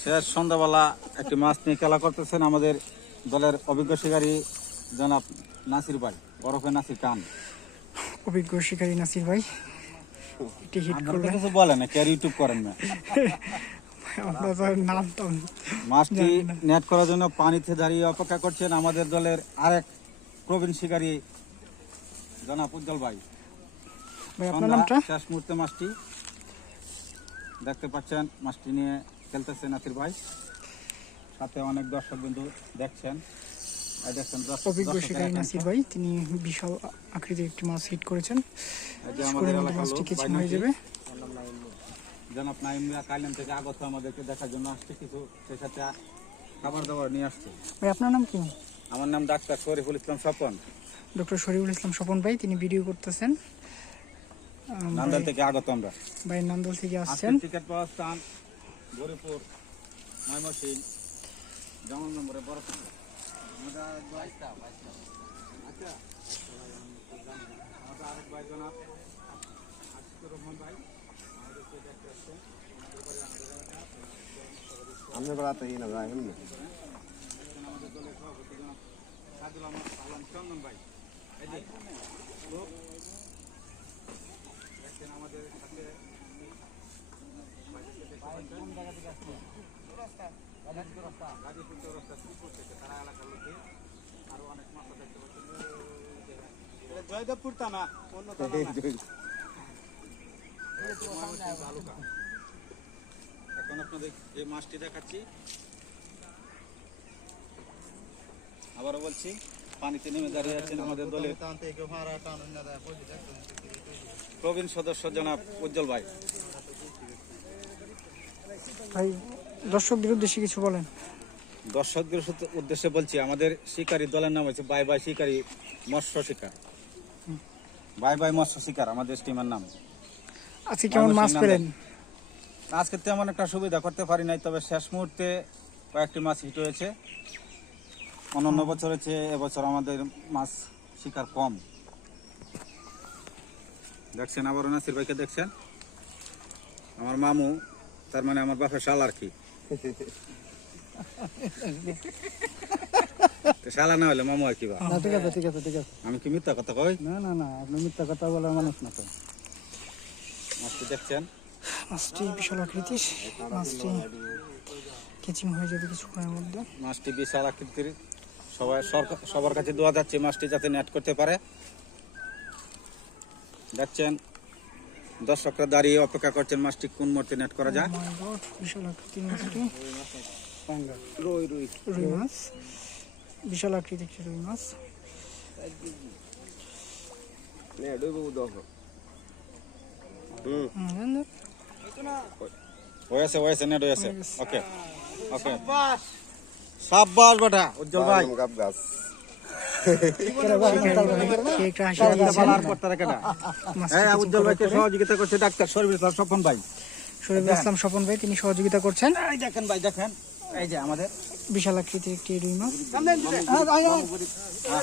শেষ সন্ধ্যাবেলা একটি মাছ নিয়ে খেলা করতেছেন আমাদের দলের অভিজ্ঞ শিকারী জনাব নাসির ভাই। ওরফে নাসির খান অভিজ্ঞ শিকারী নাসির ভাই। এটি হিট আপনারা কিছু বলেন না কে ইউটিউব করেন না। আমরা তো নাম তো মাছটি নেট করার জন্য পানিতে দাঁড়িয়ে অপেক্ষা করছেন আমাদের দলের আরেক প্রবীণ শিকারী জনাব উজ্জ্বল ভাই। ভাই আপনার নামটা? শেষ মুহূর্তে মাছটি দেখতে পাচ্ছেন মাছটি নিয়ে খেলতেছে নাসির ভাই। সাথে অনেক দর্শক বিন্দু দেখছেন। দেখছেন অভিজ্ঞ শিকারী নাসির ভাই তিনি বিশাল আকৃতির একটি মাছ হিট করেছেন। এই যে আমাদের স্কোরের মধ্যে এলাকার মাছটি কিছু হয়ে যাবে। জনাব থেকে আগত আমাদেরকে দেখার জন্য আসছে কিছু সেই সাথে খাবার দাবার নিয়ে আসছে। ভাই আপনার নাম কি? আমার নাম ডাক্তার শরীফুল ইসলাম স্বপন। ডক্টর শরীফুল ইসলাম স্বপন ভাই তিনি ভিডিও করতেছেন। নান্দাল ভাই- থেকে আগত আমরা। ভাই নান্দল থেকে আজকে আসছেন। টিকিট পাওয়ার স্থান গরিপুর ময়মনসিং যেমন নম্বরে বড় পুকুর। আমাদের আরেক ভাই- আচ্ছা। আমাদের আরেক ভাই জনাব। আশিকুর রহমান ভাই। আমাদেরকে দেখতে আসছেন। আপনি বেড়াতে না যায় না দেখছেন আমাদের যে সাথে গাজীপুর চৌরাস্তা শ্রীপুর থেকে তারা এলাকার লোকে আরও অনেক মাছ দেখতে পাচ্ছেন জয়দেবপুর টানা অন্য এখন আপনাদের এই মাছটি দেখাচ্ছি আবারও বলছি পানিতে নেমে দাঁড়িয়ে আছেন আমাদের দলের প্রবীণ সদস্য জনাব উজ্জ্বল ভাই। ভাই দর্শকদের উদ্দেশ্যে কিছু বলেন। দর্শকদের উদ্দে- উদ্দেশ্যে বলছি আমাদের শিকারী দলের নাম হচ্ছে বাই বাই শিকারী মৎস্য শিকার। বাই বাই মৎস্য শিকার আমাদের স্টিমার নাম। আজকে কেমন মাছ পেলেন? আজকে তেমন একটা সুবিধা করতে পারি নাই তবে শেষ মুহূর্তে কয়েকটি মাছ হিট হয়েছে। অন্যান্য বছরের চেয়ে এবছর আমাদের মাছ শিকার কম। দেখছেন আবার নাসির ভাইকে দেখছেন? আমার মামু তার মানে আমার বাপের শাল আর কি। শালা না হলে মামু আর কি বা ঠিক আছে ঠিক আছে ঠিক আছে। আমি কি মিথ্যা কথা কই? না না না আপনি মিথ্যা কথা বলার মানুষ না তো। মাছটি দেখছেন? মাছটি বিশাল আকৃতির মাছটি কেচিং হয়ে যাবে কিছুক্ষণের মধ্যে। মাছটি বিশাল আকৃতির। সবাই সরকার সবার কাছে দোয়া যাচ্ছে মাছটি যাতে নেট করতে পারে। দেখছেন? দর্শকরা দাঁড়িয়ে অপেক্ষা করছেন মাছটি কোন মুহূর্তে নেট করা যায়। Oh বিশাল আকৃতির মাছটি। রই রই রুই মাছ। বিশাল আকৃতির একটি রুই মাছ। নে ডুবো দেখো। হুম। হুম, হয়েছে হয়েছে নেট হয়েছে ওকে ওকে সাব্বাস। বেটা উজ্জ্বল ভাই। গাছ। সহযোগিতা করছে ডাক্তার শরীফ ইসলাম স্বপন ভাই। শরীফুল ইসলাম স্বপন ভাই তিনি সহযোগিতা করছেন। দেখেন ভাই দেখেন। এই যে আমাদের। বিশাল আকৃতির একটি রুই মাছ। হ্যাঁ। হ্যাঁ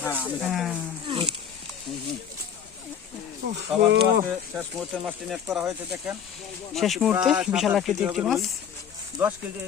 হ্যাঁ, শেষ মুহূর্তে বিশাল আকৃতির একটি মাছ। দশ কেজি।